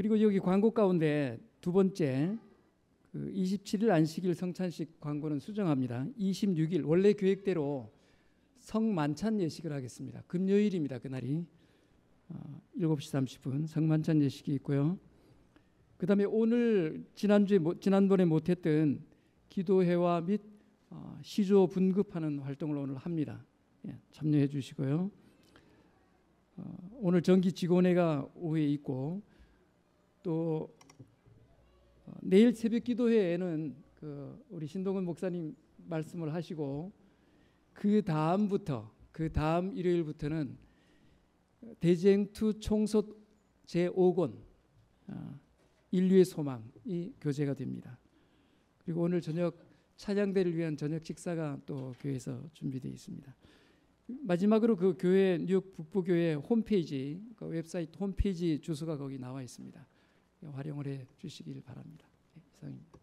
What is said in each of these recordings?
그리고 여기 광고 가운데 두 번째 27일 안식일 성찬식 광고는 수정합니다. 26일 원래 계획대로 성만찬 예식을 하겠습니다. 금요일입니다. 그날이 7시 30분 성만찬 예식이 있고요. 그 다음에 오늘 지난번에 못했던 기도회와 및 시조 분급하는 활동을 오늘 합니다. 참여해 주시고요. 오늘 정기 직원회가 오후에 있고 또 내일 새벽 기도회에는 우리 신동근 목사님 말씀을 하시고 그 다음 일요일부터는 대쟁투 총소 제5권 인류의 소망이 교제가 됩니다. 그리고 오늘 저녁 찬양대를 위한 저녁 식사가 또 교회에서 준비되어 있습니다. 마지막으로 그 교회 뉴욕 북부교회 홈페이지 웹사이트 홈페이지 주소가 거기 나와 있습니다. 활용을 해 주시길 바랍니다. 이상입니다.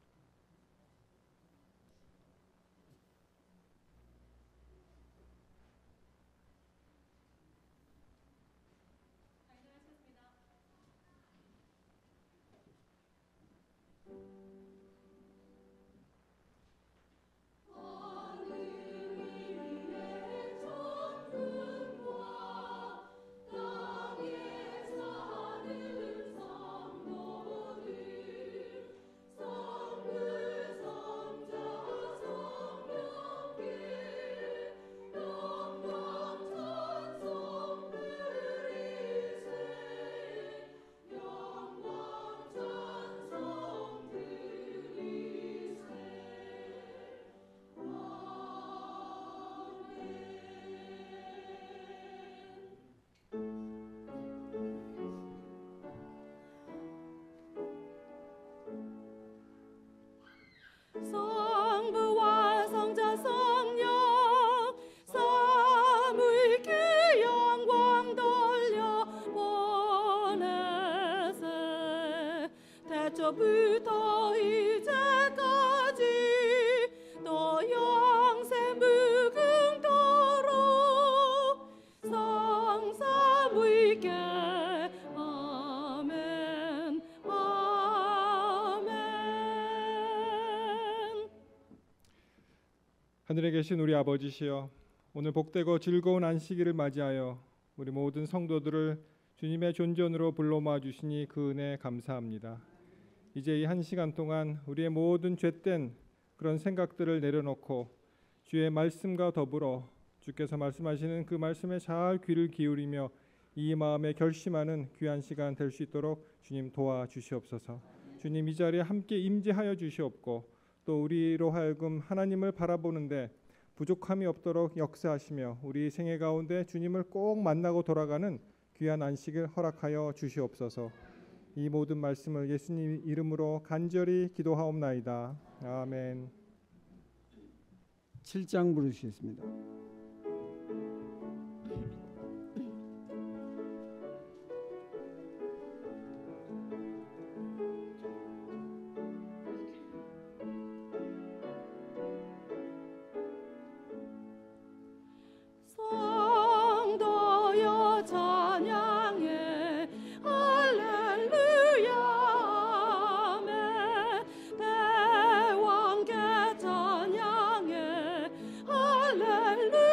성부와 성자 성령 삼위일체 영광 돌려 보내세 태초부터 이제까지 또 영세 무궁토록 성삼위일체 아멘 아멘. 하늘에 계신 우리 아버지시여, 오늘 복되고 즐거운 안식일을 맞이하여 우리 모든 성도들을 주님의 존전으로 불러 모아 주시니 그 은혜 감사합니다. 이제 이 한 시간 동안 우리의 모든 죄된 그런 생각들을 내려놓고 주의 말씀과 더불어 주께서 말씀하시는 그 말씀에 잘 귀를 기울이며 이 마음에 결심하는 귀한 시간 될 수 있도록 주님 도와주시옵소서. 주님 이 자리에 함께 임재하여 주시옵고 또 우리로 하여금 하나님을 바라보는데 부족함이 없도록 역사하시며 우리 생애 가운데 주님을 꼭 만나고 돌아가는 귀한 안식을 허락하여 주시옵소서. 이 모든 말씀을 예수님 이름으로 간절히 기도하옵나이다. 아멘. 7장 부르시겠습니다. 성도여 찬양해 할렐루야 아멘. 대왕께 찬양해 할렐루야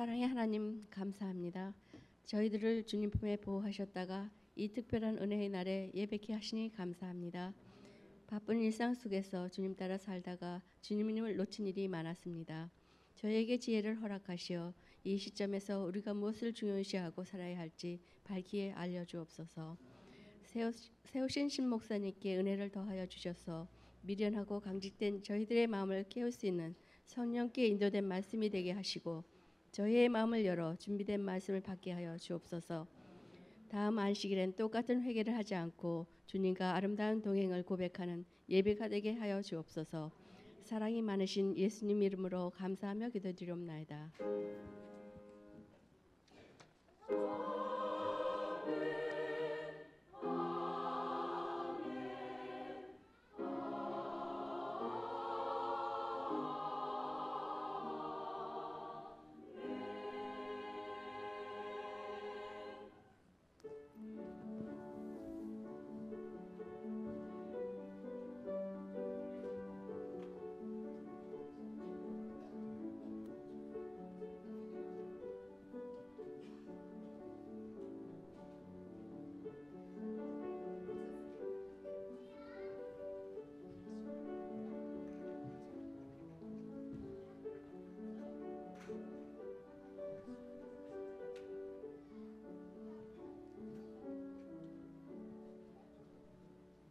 사랑의 하나님 감사합니다. 저희들을 주님 품에 보호하셨다가 이 특별한 은혜의 날에 예배케 하시니 감사합니다. 바쁜 일상 속에서 주님 따라 살다가 주님을 놓친 일이 많았습니다. 저에게 지혜를 허락하시어 이 시점에서 우리가 무엇을 중요시하고 살아야 할지 밝히게 알려주옵소서. 세우신 신목사님께 은혜를 더하여 주셔서 미련하고 강직된 저희들의 마음을 깨울 수 있는 성령께 인도된 말씀이 되게 하시고 저희의 마음을 열어 준비된 말씀을 받게 하여 주옵소서. 다음 안식일엔 똑같은 회개를 하지 않고 주님과 아름다운 동행을 고백하는 예배가 되게 하여 주옵소서. 사랑이 많으신 예수님 이름으로 감사하며 기도드리옵나이다.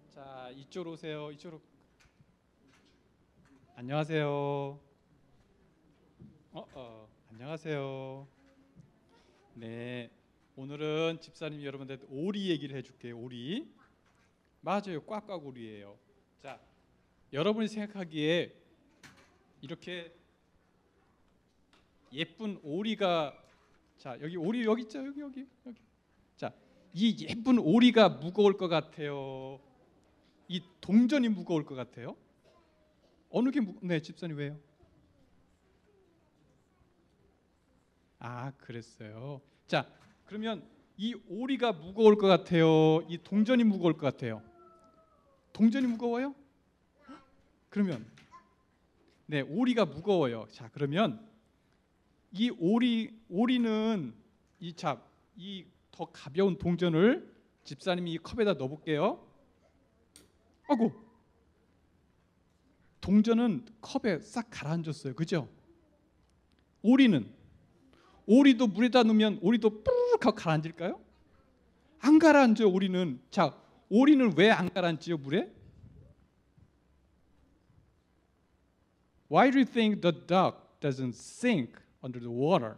자, 이쪽으로 오세요. 이쪽으로. 안녕하세요. 안녕하세요. 네, 오늘은 집사님 여러분들 오리 얘기를 해줄게요. 오리. 맞아요, 꽉꽉 오리예요. 자, 여러분이 생각하기에 이렇게 예쁜 오리가, 자 여기 오리 여기 있죠, 여기. 자, 이 예쁜 오리가 무거울 것 같아요? 이 동전이 무거울 것 같아요? 어느 게 네, 집사님 왜요? 아, 그랬어요. 자, 그러면 이 오리가 무거울 것 같아요? 이 동전이 무거울 것 같아요? 동전이 무거워요? 그러면 네, 오리가 무거워요. 자, 그러면 이 오리는 이 더 가벼운 동전을 집사님이 이 컵에다 넣어볼게요. 아이고, 동전은 컵에 싹 가라앉았어요. 그죠? 오리도 물에다 넣으면 오리도 뿌르륵 하고 가라앉을까요? 안 가라앉아요. 오리는. 자, 오리는 왜 안 가라앉지요, 물에? Why do you think the duck doesn't sink under the water?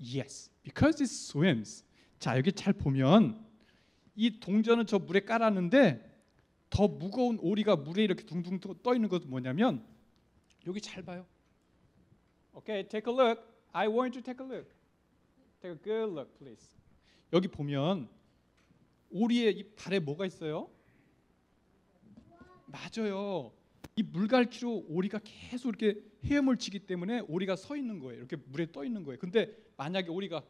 Yes, because it swims. 자, 여기 잘 보면 이 동전은 저 물에 깔았는데 더 무거운 오리가 물에 이렇게 둥둥 떠 있는 것은 뭐냐면, 여기 잘 봐요. Okay, take a look. I want you to take a look. Take a good look, please. 여기 보면 오리의 이 발에 뭐가 있어요? 맞아요. 이 물갈퀴로 오리가 계속 이렇게 헤엄을 치기 때문에 오리가 서 있는 거예요. 이렇게 물에 떠 있는 거예요. 근데 만약에 오리가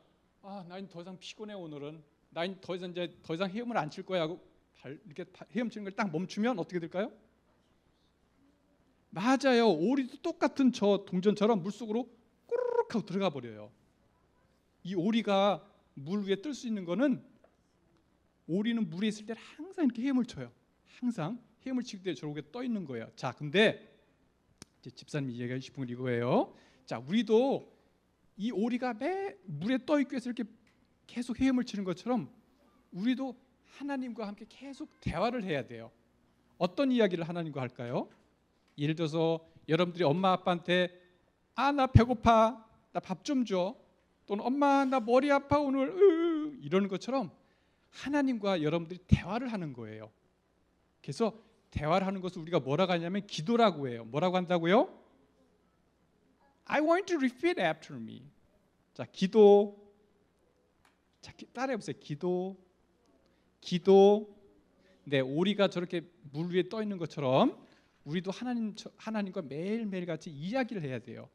난 더 이상 피곤해 오늘은. 난 더 이상 헤엄을 안 칠 거야 하고 이렇게 헤엄치는 걸 딱 멈추면 어떻게 될까요? 맞아요. 오리도 똑같은 저 동전처럼 물속으로 꾸르륵 하고 들어가 버려요. 이 오리가 물 위에 뜰 수 있는 거는, 오리는 물에 있을 때 항상 이렇게 헤엄을 쳐요. 항상 헤엄을 치기 때문에 저렇게 떠 있는 거예요. 자, 근데 이제 집사님이 얘기하고 싶은 건 이거예요. 자, 우리도 이 오리가 매 물에 떠 있기 위해서 이렇게 계속 헤엄을 치는 것처럼 우리도 하나님과 함께 계속 대화를 해야 돼요. 어떤 이야기를 하나님과 할까요? 예를 들어서 여러분들이 엄마 아빠한테 나 배고파, 나 밥 좀 줘, 또는 엄마 나 머리 아파 오늘 이러는 것처럼 하나님과 여러분들이 대화를 하는 거예요. 그래서 대화를 하는 것을 우리가 뭐라고 하냐면 기도라고 해요. 뭐라고 한다고요? I want you to repeat after me. 자, 기도. 자, 따라해 보세요. 기도. 네, 오리가 저렇게 물 위에 떠 있는 것처럼 우리도 하나님과 매일매일 같이 이야기를 해야 돼요.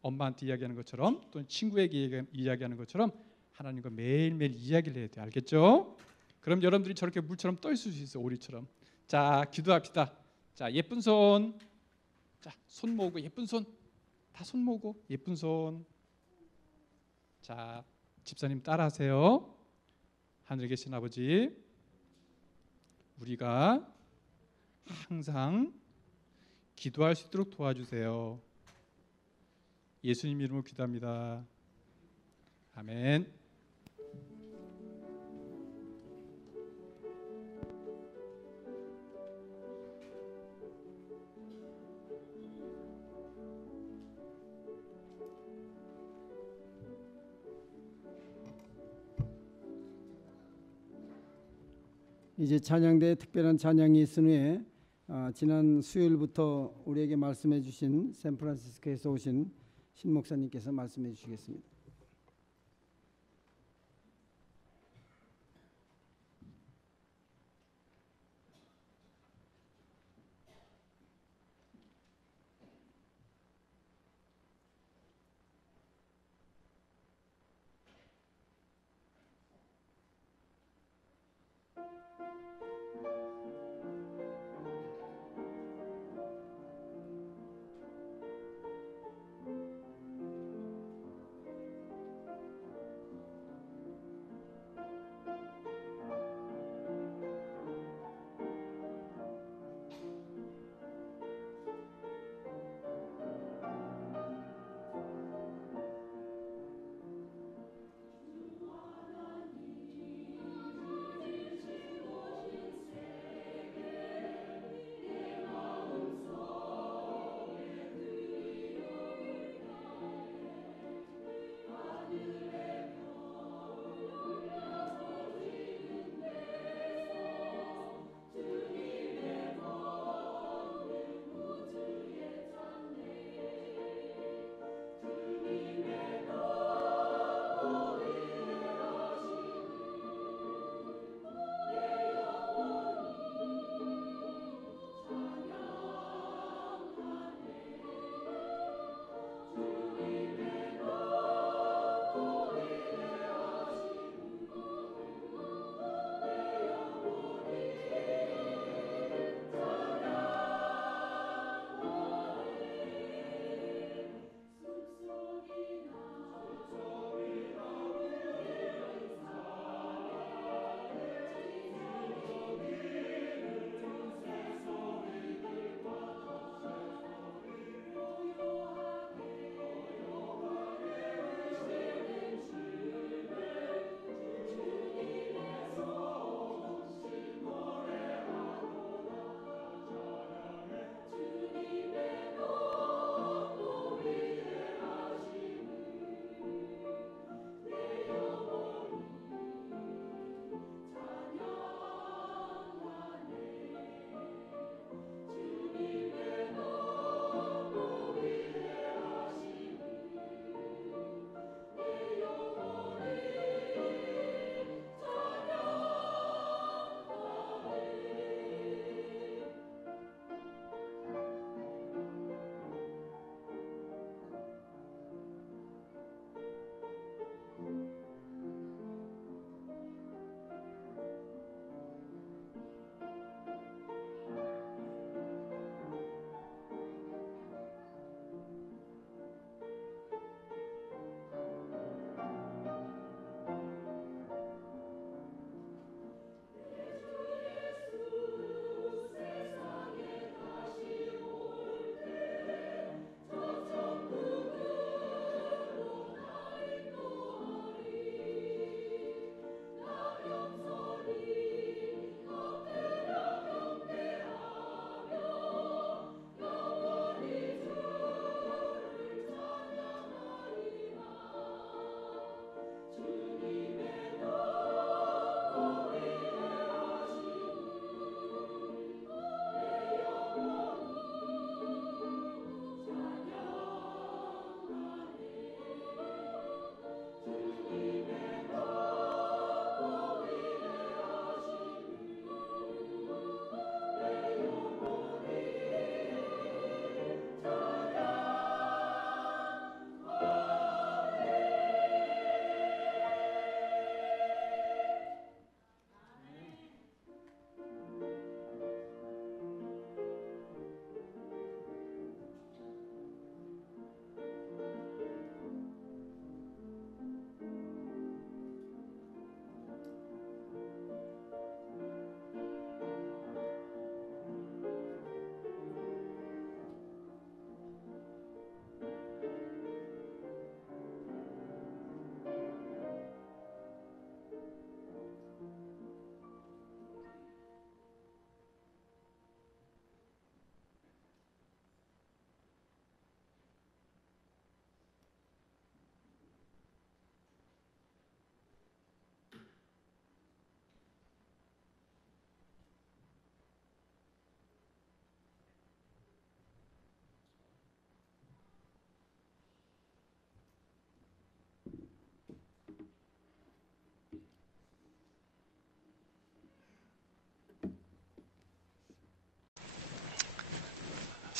엄마한테 이야기하는 것처럼, 또는 친구에게 이야기하는 것처럼 하나님과 매일매일 이야기를 해야 돼요. 알겠죠? 그럼 여러분들이 저렇게 물처럼 떠 있을 수 있어요. 오리처럼. 자, 기도합시다. 자, 예쁜 손. 자, 손 모으고 예쁜 손. 다 손 모으고 예쁜 손. 자, 집사님 따라하세요. 하늘에 계신 아버지, 우리가 항상 기도할 수 있도록 도와주세요. 예수님 이름으로 기도합니다. 아멘. 이제 찬양대에 특별한 찬양이 있은 후에 지난 수요일부터 우리에게 말씀해 주신 샌프란시스코에서 오신 신 목사님께서 말씀해 주시겠습니다.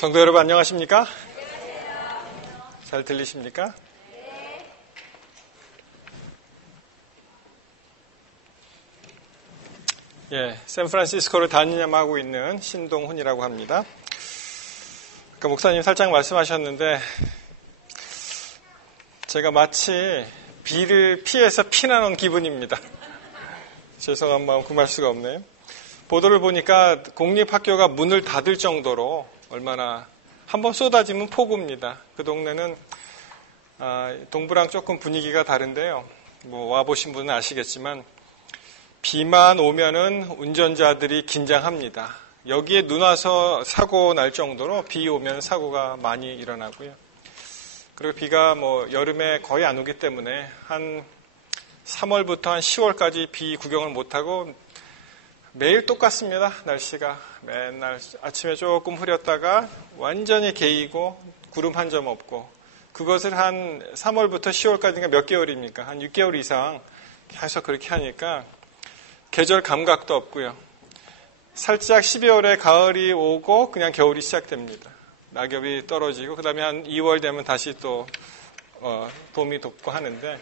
성도 여러분 안녕하십니까? 잘 들리십니까? 예, 샌프란시스코를 담임하고 있는 신동훈이라고 합니다. 아까 목사님 살짝 말씀하셨는데 제가 마치 비를 피해서 피나는 기분입니다. 죄송한 마음 금할 수가 없네요. 보도를 보니까 공립학교가 문을 닫을 정도로 얼마나 한번 쏟아지면 폭우입니다. 그 동네는 동부랑 조금 분위기가 다른데요. 뭐 와보신 분은 아시겠지만 비만 오면은 운전자들이 긴장합니다. 여기에 눈 와서 사고 날 정도로 비 오면 사고가 많이 일어나고요. 그리고 비가 뭐 여름에 거의 안 오기 때문에 한 3월부터 한 10월까지 비 구경을 못하고 매일 똑같습니다. 날씨가 맨날 아침에 조금 흐렸다가 완전히 개이고 구름 한 점 없고 그것을 한 3월부터 10월까지가 몇 개월입니까? 한 6개월 이상 계속 그렇게 하니까 계절 감각도 없고요. 살짝 12월에 가을이 오고 그냥 겨울이 시작됩니다. 낙엽이 떨어지고 그 다음에 한 2월 되면 다시 또 봄이 돋고 하는데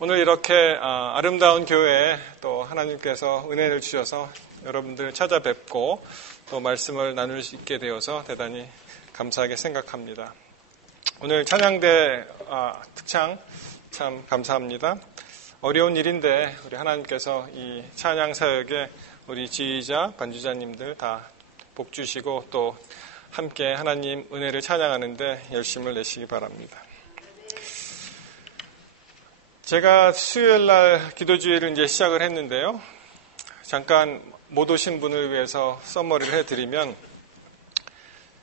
오늘 이렇게 아름다운 교회에 또 하나님께서 은혜를 주셔서 여러분들을 찾아뵙고 또 말씀을 나눌 수 있게 되어서 대단히 감사하게 생각합니다. 오늘 찬양대 특창 참 감사합니다. 어려운 일인데 우리 하나님께서 이 찬양 사역에 우리 지휘자, 반주자님들 다 복 주시고 또 함께 하나님 은혜를 찬양하는데 열심을 내시기 바랍니다. 제가 수요일 날 기도주의를 이제 시작을 했는데요. 잠깐 못 오신 분을 위해서 서머리를 해드리면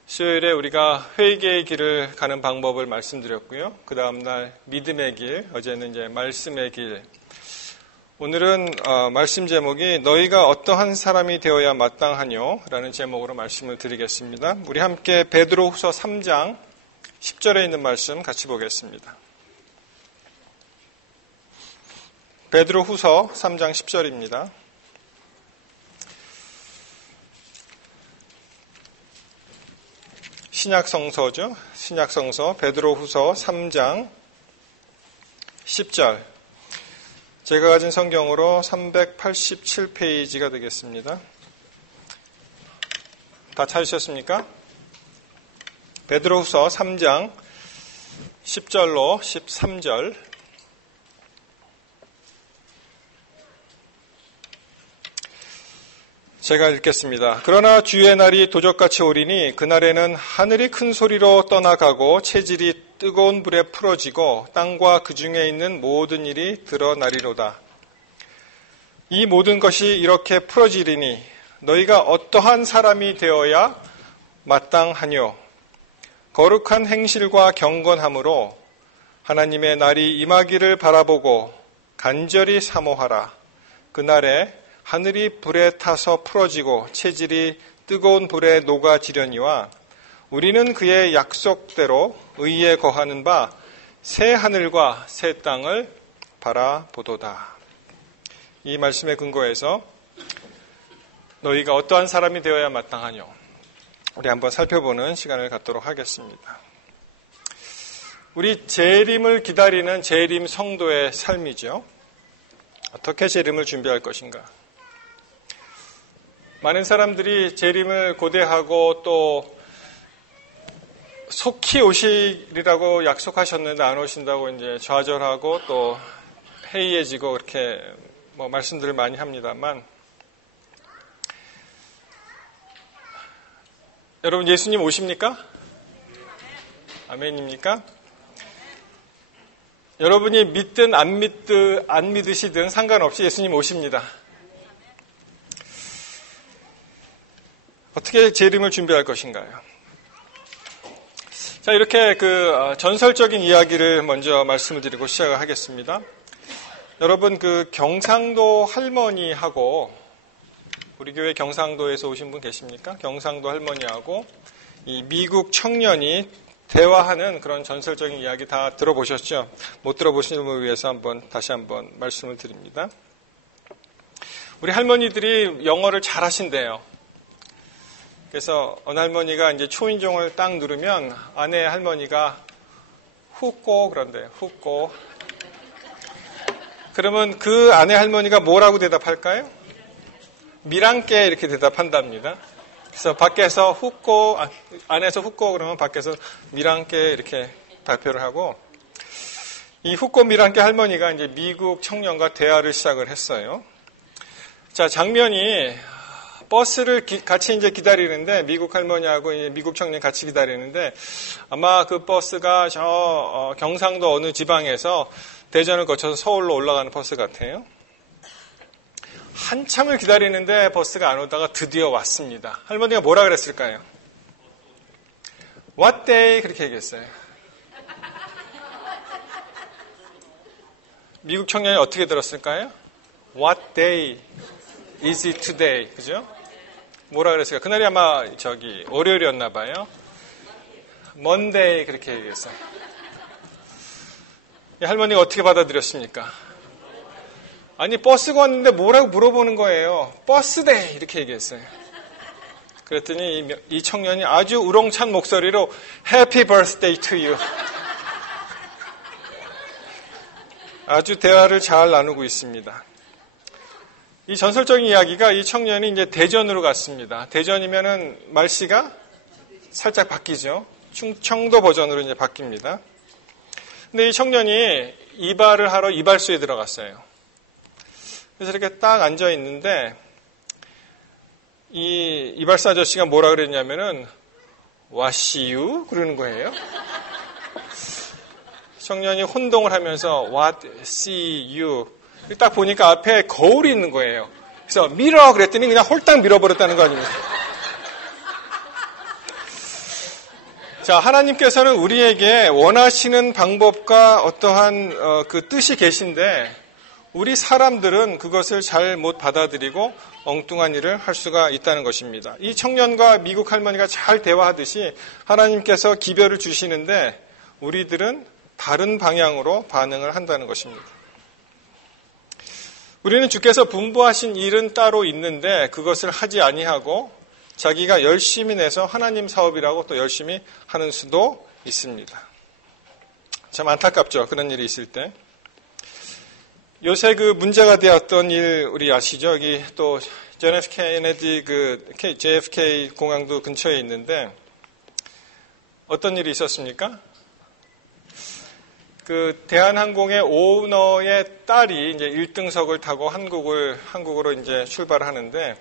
수요일에 우리가 회개의 길을 가는 방법을 말씀드렸고요. 그 다음날 믿음의 길, 어제는 이제 말씀의 길. 오늘은 말씀 제목이 너희가 어떠한 사람이 되어야 마땅하뇨? 라는 제목으로 말씀을 드리겠습니다. 우리 함께 베드로후서 3장 10절에 있는 말씀 같이 보겠습니다. 베드로후서 3장 10절입니다. 신약성서죠. 신약성서 베드로후서 3장 10절. 제가 가진 성경으로 387페이지가 되겠습니다. 다 찾으셨습니까? 베드로후서 3장 10절로 13절. 제가 읽겠습니다. 그러나 주의 날이 도적같이 오리니 그날에는 하늘이 큰 소리로 떠나가고 체질이 뜨거운 불에 풀어지고 땅과 그 중에 있는 모든 일이 드러나리로다. 이 모든 것이 이렇게 풀어지리니 너희가 어떠한 사람이 되어야 마땅하뇨? 거룩한 행실과 경건함으로 하나님의 날이 임하기를 바라보고 간절히 사모하라. 그날에 하늘이 불에 타서 풀어지고 체질이 뜨거운 불에 녹아지려니와 우리는 그의 약속대로 의에 거하는 바 새 하늘과 새 땅을 바라보도다. 이 말씀의 근거에서 너희가 어떠한 사람이 되어야 마땅하뇨? 우리 한번 살펴보는 시간을 갖도록 하겠습니다. 우리 재림을 기다리는 재림 성도의 삶이죠. 어떻게 재림을 준비할 것인가? 많은 사람들이 재림을 고대하고 또 속히 오시리라고 약속하셨는데 안 오신다고 이제 좌절하고 또 해이해지고 그렇게 뭐 말씀들을 많이 합니다만 여러분 예수님 오십니까? 아멘입니까? 여러분이 믿든 안 믿으시든 상관없이 예수님 오십니다. 어떻게 재림을 준비할 것인가요? 자, 이렇게 전설적인 이야기를 먼저 말씀을 드리고 시작을 하겠습니다. 여러분, 경상도 할머니하고, 우리 교회 경상도에서 오신 분 계십니까? 경상도 할머니하고 이 미국 청년이 대화하는 그런 전설적인 이야기 다 들어보셨죠? 못 들어보신 분을 위해서 다시 한번 말씀을 드립니다. 우리 할머니들이 영어를 잘 하신대요. 그래서 어느 할머니가 이제 초인종을 딱 누르면 아내 할머니가 훅고 그런대요. 훅고. 그러면 그 아내 할머니가 뭐라고 대답할까요? 미랑께 이렇게 대답한답니다. 그래서 밖에서 훅고, 안에서 훅고 그러면 밖에서 미랑께 이렇게 발표를 하고, 이 훅고 미랑께 할머니가 이제 미국 청년과 대화를 시작을 했어요. 자, 장면이 버스를 같이 이제 기다리는데, 미국 할머니하고 이제 미국 청년 같이 기다리는데, 아마 그 버스가 경상도 어느 지방에서 대전을 거쳐서 서울로 올라가는 버스 같아요. 한참을 기다리는데 버스가 안 오다가 드디어 왔습니다. 할머니가 뭐라 그랬을까요? What day? 그렇게 얘기했어요. 미국 청년이 어떻게 들었을까요? What day is it today? 그죠? 뭐라 그랬을까요? 그날이 아마 월요일이었나 봐요. Monday 그렇게 얘기했어요. 할머니가 어떻게 받아들였습니까? 아니 버스가 왔는데 뭐라고 물어보는 거예요. 버스데이 이렇게 얘기했어요. 그랬더니 이 청년이 아주 우렁찬 목소리로 Happy birthday to you. 아주 대화를 잘 나누고 있습니다. 이 전설적인 이야기가 이 청년이 이제 대전으로 갔습니다. 대전이면은 말씨가 살짝 바뀌죠. 충청도 버전으로 이제 바뀝니다. 근데 이 청년이 이발을 하러 이발소에 들어갔어요. 그래서 이렇게 딱 앉아 있는데 이 이발사 아저씨가 뭐라 그랬냐면은 와시유 그러는 거예요. 청년이 혼동을 하면서 What see you 딱 보니까 앞에 거울이 있는 거예요. 그래서 밀어 그랬더니 그냥 홀딱 밀어버렸다는 거 아닙니까? 자, 하나님께서는 우리에게 원하시는 방법과 어떠한 그 뜻이 계신데 우리 사람들은 그것을 잘 못 받아들이고 엉뚱한 일을 할 수가 있다는 것입니다. 이 청년과 미국 할머니가 잘 대화하듯이 하나님께서 기별을 주시는데 우리들은 다른 방향으로 반응을 한다는 것입니다. 우리는 주께서 분부하신 일은 따로 있는데 그것을 하지 아니하고 자기가 열심히 내서 하나님 사업이라고 또 열심히 하는 수도 있습니다. 참 안타깝죠. 그런 일이 있을 때. 요새 그 문제가 되었던 일 우리 아시죠? 여기 또 존 F 케네디 JFK 공항도 근처에 있는데 어떤 일이 있었습니까? 그 대한항공의 오너의 딸이 이제 1등석을 타고 한국으로 이제 출발을 하는데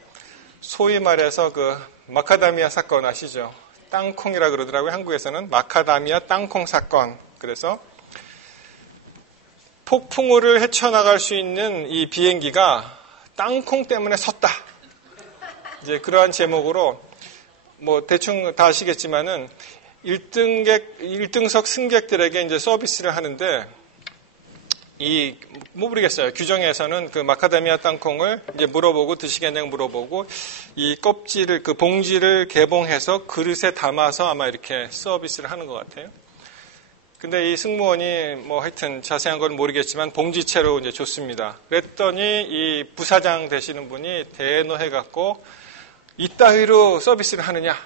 소위 말해서 그 마카다미아 사건 아시죠? 땅콩이라 그러더라고요. 한국에서는 마카다미아 땅콩 사건. 그래서 폭풍우를 헤쳐나갈 수 있는 이 비행기가 땅콩 때문에 섰다. 이제 그러한 제목으로 뭐 대충 다 아시겠지만은 1등석 승객들에게 이제 서비스를 하는데 모르겠어요. 규정에서는 그 마카다미아 땅콩을 이제 물어보고 드시겠냐고 물어보고 이 껍질을 그 봉지를 개봉해서 그릇에 담아서 아마 이렇게 서비스를 하는 것 같아요. 근데 이 승무원이 뭐 하여튼 자세한 건 모르겠지만 봉지채로 이제 줬습니다. 그랬더니 이 부사장 되시는 분이 대노해갖고 이따위로 서비스를 하느냐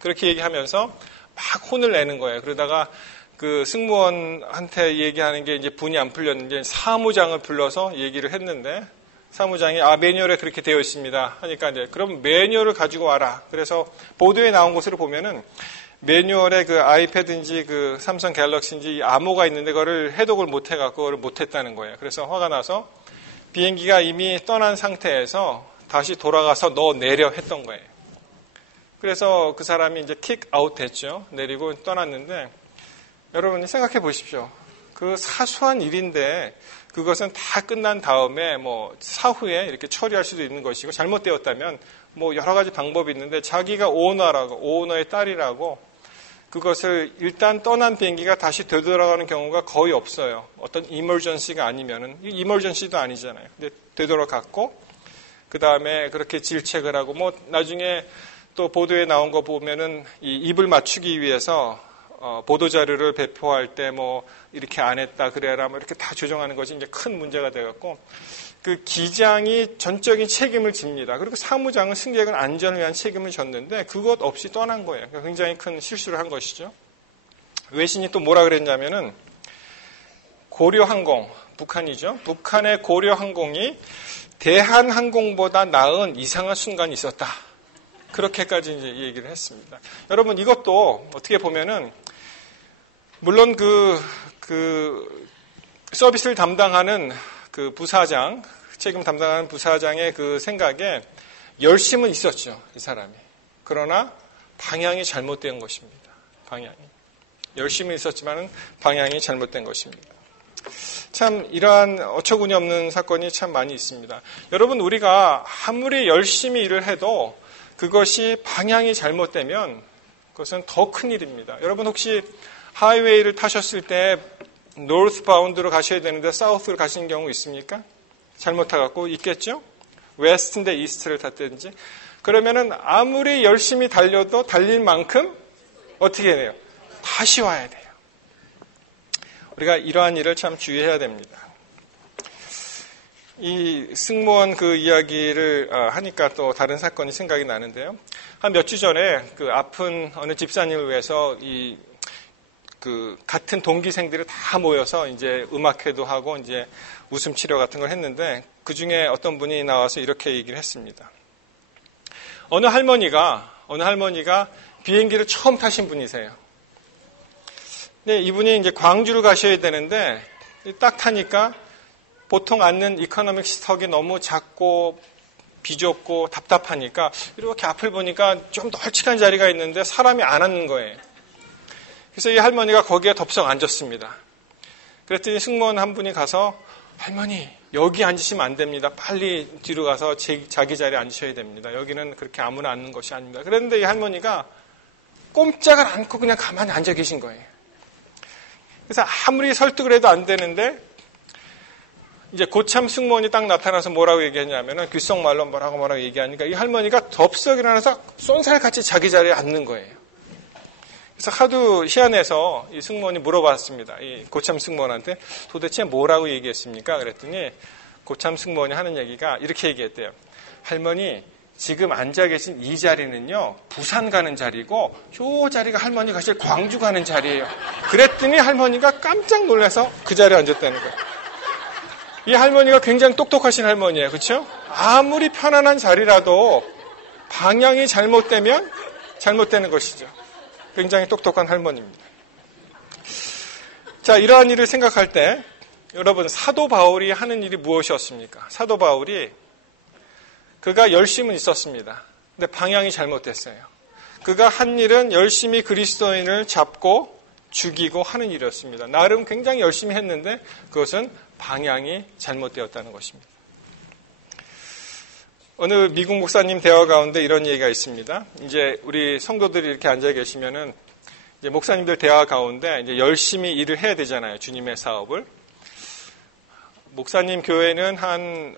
그렇게 얘기하면서 막 혼을 내는 거예요. 그러다가 그 승무원한테 얘기하는 게 이제 분이 안 풀렸는데 사무장을 불러서 얘기를 했는데 사무장이 매뉴얼에 그렇게 되어 있습니다. 하니까 이제 그럼 매뉴얼을 가지고 와라. 그래서 보도에 나온 것으로 보면은 매뉴얼에 그 아이패드인지 그 삼성 갤럭시인지 암호가 있는데 그거를 해독을 못 해갖고 그걸 못 했다는 거예요. 그래서 화가 나서 비행기가 이미 떠난 상태에서 다시 돌아가서 너 내려 했던 거예요. 그래서 그 사람이 이제 킥 아웃 됐죠. 내리고 떠났는데 여러분 생각해 보십시오. 그 사소한 일인데 그것은 다 끝난 다음에 뭐 사후에 이렇게 처리할 수도 있는 것이고 잘못되었다면 뭐 여러 가지 방법이 있는데 자기가 오너의 딸이라고 그것을 일단 떠난 비행기가 다시 되돌아가는 경우가 거의 없어요. 어떤 이머전시가 아니면은 이머전시도 아니잖아요. 근데 되돌아갔고 그 다음에 그렇게 질책을 하고 뭐 나중에 또 보도에 나온 거 보면은 이 입을 맞추기 위해서 보도자료를 배포할 때 뭐 이렇게 안 했다 그래라 뭐 이렇게 다 조정하는 것이 이제 큰 문제가 되었고 그 기장이 전적인 책임을 집니다. 그리고 사무장은 승객은 안전을 위한 책임을 졌는데 그것 없이 떠난 거예요. 그러니까 굉장히 큰 실수를 한 것이죠. 외신이 또 뭐라 그랬냐면은 고려항공, 북한이죠. 북한의 고려항공이 대한항공보다 나은 이상한 순간이 있었다. 그렇게까지 이제 얘기를 했습니다. 여러분 이것도 어떻게 보면은 물론 그 서비스를 담당하는 그 부사장, 책임 담당하는 부사장의 그 생각에 열심은 있었죠, 이 사람이. 그러나 방향이 잘못된 것입니다. 방향이. 열심은 있었지만은 방향이 잘못된 것입니다. 참 이러한 어처구니 없는 사건이 참 많이 있습니다. 여러분 우리가 아무리 열심히 일을 해도 그것이 방향이 잘못되면 그것은 더 큰 일입니다. 여러분 혹시 하이웨이를 타셨을 때 노스 바운드로 가셔야 되는데 사우스로 가시는 경우 있습니까? 잘못 타갖고 있겠죠? 웨스트인데 이스트를 탔든지. 그러면은 아무리 열심히 달려도 달릴 만큼 어떻게 해야 돼요? 다시 와야 돼요. 우리가 이러한 일을 참 주의해야 됩니다. 이 승무원 그 이야기를 하니까 또 다른 사건이 생각이 나는데요. 한 몇 주 전에 그 아픈 어느 집사님을 위해서 그 같은 동기생들이 다 모여서 이제 음악회도 하고 이제 웃음 치료 같은 걸 했는데 그 중에 어떤 분이 나와서 이렇게 얘기를 했습니다. 어느 할머니가 비행기를 처음 타신 분이세요. 네, 이분이 이제 광주를 가셔야 되는데 딱 타니까 보통 앉는 이코노믹 시트석이 너무 작고 비좁고 답답하니까 이렇게 앞을 보니까 좀 널찍한 자리가 있는데 사람이 안 앉는 거예요. 그래서 이 할머니가 거기에 덥석 앉았습니다. 그랬더니 승무원 한 분이 가서 할머니 여기 앉으시면 안 됩니다. 빨리 뒤로 가서 자기 자리에 앉으셔야 됩니다. 여기는 그렇게 아무나 앉는 것이 아닙니다. 그런데 이 할머니가 꼼짝을 않고 그냥 가만히 앉아 계신 거예요. 그래서 아무리 설득을 해도 안 되는데 이제 고참 승무원이 딱 나타나서 뭐라고 얘기했냐면은 귓속말로 뭐라고 얘기하니까 이 할머니가 덥석 일어나서 쏜살같이 자기 자리에 앉는 거예요. 그래서 하도 희한해서 이 승무원이 물어봤습니다. 이 고참 승무원한테 도대체 뭐라고 얘기했습니까? 그랬더니 고참 승무원이 하는 얘기가 이렇게 얘기했대요. 할머니 지금 앉아 계신 이 자리는요 부산 가는 자리고 요 자리가 할머니 가실 광주 가는 자리예요. 그랬더니 할머니가 깜짝 놀라서 그 자리에 앉았다는 거예요. 이 할머니가 굉장히 똑똑하신 할머니예요. 그렇죠? 아무리 편안한 자리라도 방향이 잘못되면 잘못되는 것이죠. 굉장히 똑똑한 할머니입니다. 자, 이러한 일을 생각할 때 여러분 사도 바울이 하는 일이 무엇이었습니까? 사도 바울이 그가 열심은 있었습니다. 근데 방향이 잘못됐어요. 그가 한 일은 열심히 그리스도인을 잡고 죽이고 하는 일이었습니다. 나름 굉장히 열심히 했는데 그것은 방향이 잘못되었다는 것입니다. 어느 미국 목사님 대화 가운데 이런 얘기가 있습니다. 이제 우리 성도들이 이렇게 앉아 계시면은 이제 목사님들 대화 가운데 이제 열심히 일을 해야 되잖아요. 주님의 사업을. 목사님 교회는 한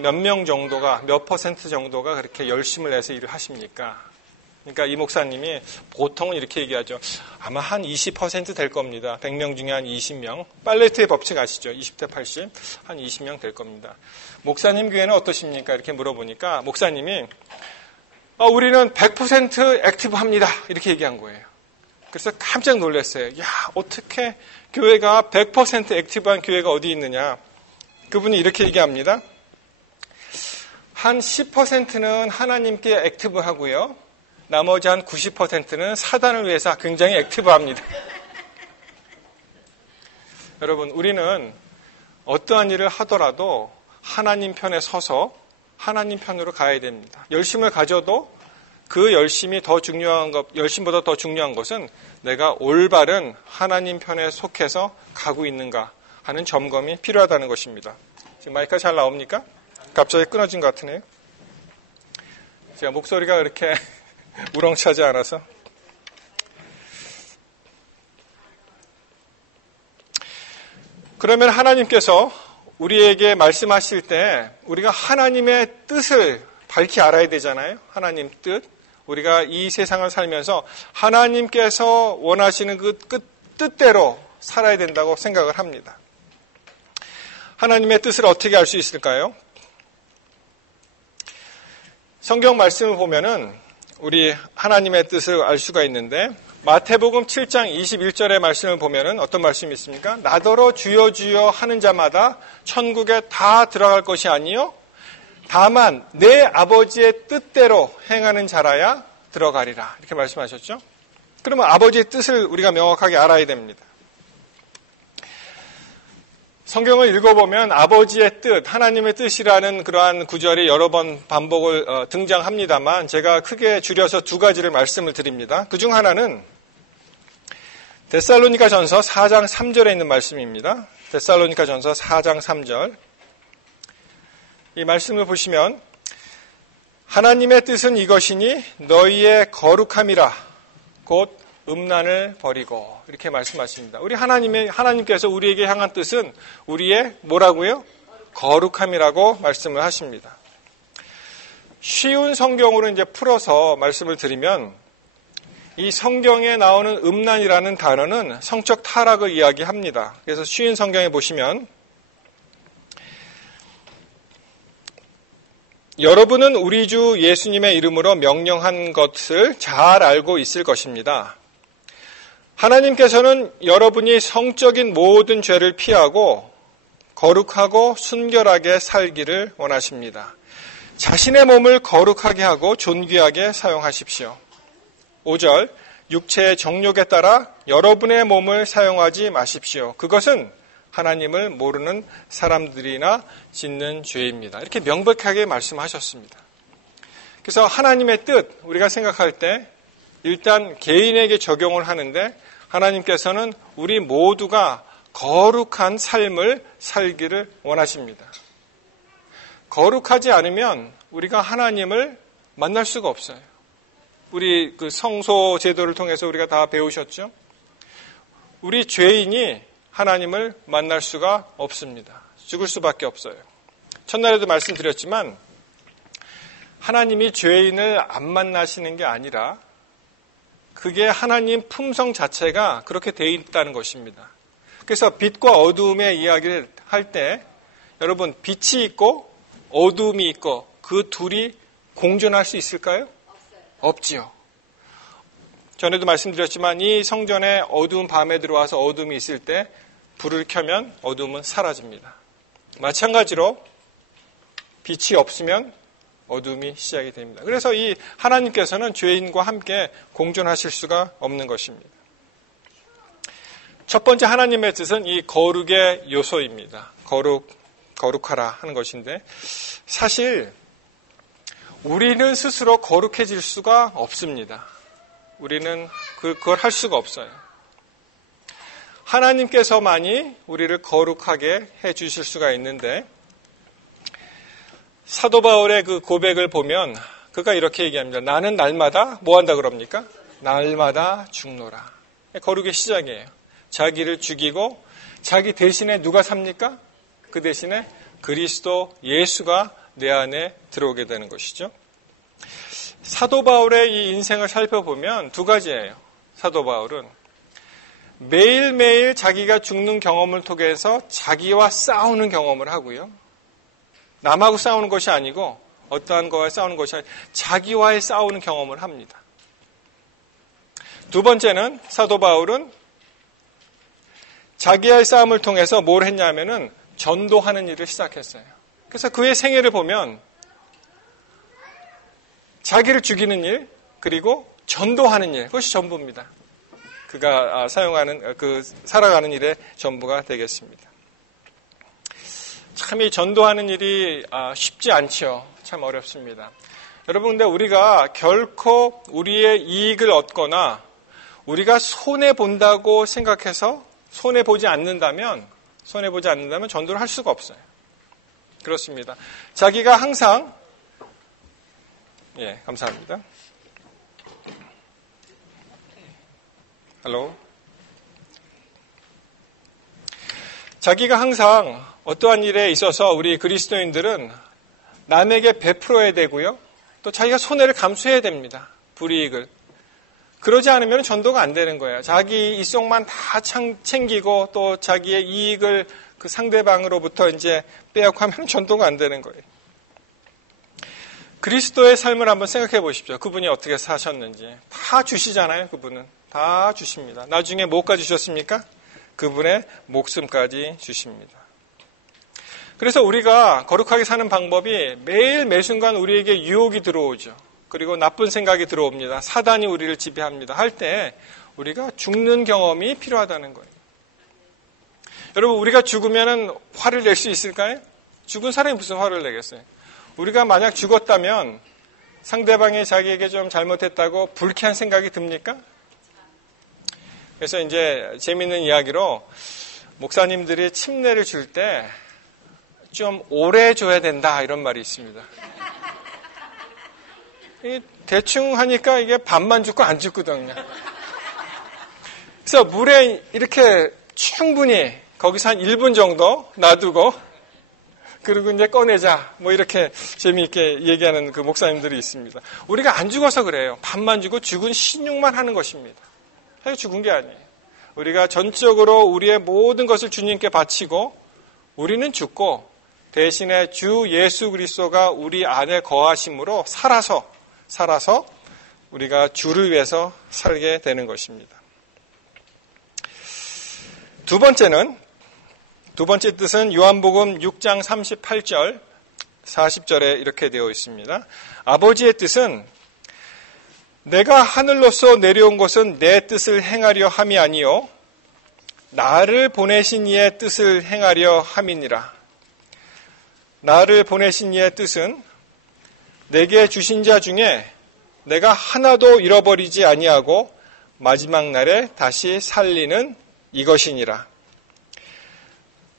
몇 명 정도가, 몇 퍼센트 정도가 그렇게 열심을 내서 일을 하십니까? 그러니까 이 목사님이 보통은 이렇게 얘기하죠. 아마 한 20% 될 겁니다. 100명 중에 한 20명. 팔레트의 법칙 아시죠? 20대 80. 한 20명 될 겁니다. 목사님 교회는 어떠십니까? 이렇게 물어보니까 목사님이 우리는 100% 액티브합니다. 이렇게 얘기한 거예요. 그래서 깜짝 놀랐어요. 야, 어떻게 교회가 100% 액티브한 교회가 어디 있느냐? 그분이 이렇게 얘기합니다. 한 10%는 하나님께 액티브하고요. 나머지 한 90%는 사단을 위해서 굉장히 액티브합니다. 여러분, 우리는 어떠한 일을 하더라도 하나님 편에 서서 하나님 편으로 가야 됩니다. 열심을 가져도 그 열심보다 더 중요한 것은 내가 올바른 하나님 편에 속해서 가고 있는가 하는 점검이 필요하다는 것입니다. 지금 마이크가 잘 나옵니까? 갑자기 끊어진 것 같으네요. 제가 목소리가 그렇게 우렁차지 않아서. 그러면 하나님께서 우리에게 말씀하실 때 우리가 하나님의 뜻을 밝히 알아야 되잖아요. 하나님 뜻. 우리가 이 세상을 살면서 하나님께서 원하시는 그 뜻대로 살아야 된다고 생각을 합니다. 하나님의 뜻을 어떻게 알 수 있을까요? 성경 말씀을 보면은 우리 하나님의 뜻을 알 수가 있는데, 마태복음 7장 21절의 말씀을 보면은 어떤 말씀이 있습니까? 나더러 주여 주여 하는 자마다 천국에 다 들어갈 것이 아니요 다만 내 아버지의 뜻대로 행하는 자라야 들어가리라. 이렇게 말씀하셨죠? 그러면 아버지의 뜻을 우리가 명확하게 알아야 됩니다. 성경을 읽어보면 아버지의 뜻, 하나님의 뜻이라는 그러한 구절이 여러 번 반복을 등장합니다만 제가 크게 줄여서 두 가지를 말씀을 드립니다. 그중 하나는 데살로니가전서 4장 3절에 있는 말씀입니다. 데살로니가전서 4장 3절. 이 말씀을 보시면 하나님의 뜻은 이것이니 너희의 거룩함이라 곧 음란을 버리고, 이렇게 말씀하십니다. 우리 하나님께서 우리에게 향한 뜻은 우리의 뭐라고요? 거룩함이라고 말씀을 하십니다. 쉬운 성경으로 이제 풀어서 말씀을 드리면, 이 성경에 나오는 음란이라는 단어는 성적 타락을 이야기합니다. 그래서 쉬운 성경에 보시면, 여러분은 우리 주 예수님의 이름으로 명령한 것을 잘 알고 있을 것입니다. 하나님께서는 여러분이 성적인 모든 죄를 피하고 거룩하고 순결하게 살기를 원하십니다. 자신의 몸을 거룩하게 하고 존귀하게 사용하십시오. 5절, 육체의 정욕에 따라 여러분의 몸을 사용하지 마십시오. 그것은 하나님을 모르는 사람들이나 짓는 죄입니다. 이렇게 명백하게 말씀하셨습니다. 그래서 하나님의 뜻, 우리가 생각할 때 일단 개인에게 적용을 하는데, 하나님께서는 우리 모두가 거룩한 삶을 살기를 원하십니다. 거룩하지 않으면 우리가 하나님을 만날 수가 없어요. 우리 그 성소 제도를 통해서 우리가 다 배우셨죠? 우리 죄인이 하나님을 만날 수가 없습니다. 죽을 수밖에 없어요. 첫날에도 말씀드렸지만 하나님이 죄인을 안 만나시는 게 아니라 그게 하나님 품성 자체가 그렇게 되어 있다는 것입니다. 그래서 빛과 어두움의 이야기를 할 때 여러분, 빛이 있고 어두움이 있고 그 둘이 공존할 수 있을까요? 없지요. 전에도 말씀드렸지만 이 성전에 어두운 밤에 들어와서 어둠이 있을 때 불을 켜면 어둠은 사라집니다. 마찬가지로 빛이 없으면 어둠이 시작이 됩니다. 그래서 이 하나님께서는 죄인과 함께 공존하실 수가 없는 것입니다. 첫 번째 하나님의 뜻은 이 거룩의 요소입니다. 거룩하라 하는 것인데, 사실 우리는 스스로 거룩해질 수가 없습니다. 우리는 그걸 할 수가 없어요. 하나님께서만이 우리를 거룩하게 해주실 수가 있는데, 사도 바울의 그 고백을 보면 그가 이렇게 얘기합니다. 나는 날마다 뭐 한다 그럽니까? 날마다 죽노라. 거룩의 시작이에요. 자기를 죽이고 자기 대신에 누가 삽니까? 그 대신에 그리스도 예수가 내 안에 들어오게 되는 것이죠. 사도 바울의 이 인생을 살펴보면 두 가지예요. 사도 바울은 매일매일 자기가 죽는 경험을 통해서 자기와 싸우는 경험을 하고요. 남하고 싸우는 것이 아니고 어떠한 거와 싸우는 것이 아니고 자기와의 싸우는 경험을 합니다. 두 번째는 사도 바울은 자기와의 싸움을 통해서 뭘 했냐면은 전도하는 일을 시작했어요. 그래서 그의 생애를 보면 자기를 죽이는 일, 그리고 전도하는 일, 그것이 전부입니다. 그가 살아가는 일의 전부가 되겠습니다. 참 이 전도하는 일이 쉽지 않죠. 참 어렵습니다. 여러분, 근데 우리가 결코 우리의 이익을 얻거나 우리가 손해본다고 생각해서 손해보지 않는다면 전도를 할 수가 없어요. 그렇습니다. 자기가 항상, 감사합니다. 자기가 항상 어떠한 일에 있어서 우리 그리스도인들은 남에게 베풀어야 되고요. 또 자기가 손해를 감수해야 됩니다. 불이익을. 그러지 않으면 전도가 안 되는 거예요. 자기 이속만 다 챙기고 또 자기의 이익을 그 상대방으로부터 이제 빼앗고 하면 전도가 안 되는 거예요. 그리스도의 삶을 한번 생각해 보십시오. 그분이 어떻게 사셨는지. 다 주시잖아요, 그분은. 다 주십니다. 나중에 뭐까지 주셨습니까? 그분의 목숨까지 주십니다. 그래서 우리가 거룩하게 사는 방법이 매일 매순간 우리에게 유혹이 들어오죠. 그리고 나쁜 생각이 들어옵니다. 사단이 우리를 지배합니다. 할 때 우리가 죽는 경험이 필요하다는 거예요. 여러분, 우리가 죽으면 화를 낼 수 있을까요? 죽은 사람이 무슨 화를 내겠어요? 우리가 만약 죽었다면 상대방이 자기에게 좀 잘못했다고 불쾌한 생각이 듭니까? 그래서 이제 재미있는 이야기로 목사님들이 침례를 줄 때 좀 오래 줘야 된다 이런 말이 있습니다. 대충 하니까 이게 반만 죽고 안 죽거든요. 그래서 물에 이렇게 충분히 거기서 한 1분 정도 놔두고 그리고 이제 꺼내자 뭐 이렇게 재미있게 얘기하는 그 목사님들이 있습니다. 우리가 안 죽어서 그래요. 반만 주고 죽은 신용만 하는 것입니다. 사실 죽은 게 아니에요. 우리가 전적으로 우리의 모든 것을 주님께 바치고 우리는 죽고 대신에 주 예수 그리스도가 우리 안에 거하심으로 살아서 우리가 주를 위해서 살게 되는 것입니다. 두 번째 뜻은 요한복음 6장 38절 40절에 이렇게 되어 있습니다. 아버지의 뜻은 내가 하늘로서 내려온 것은 내 뜻을 행하려 함이 아니요 나를 보내신 이의 뜻을 행하려 함이니라. 나를 보내신 이의 뜻은 내게 주신 자 중에 내가 하나도 잃어버리지 아니하고 마지막 날에 다시 살리는 이것이니라.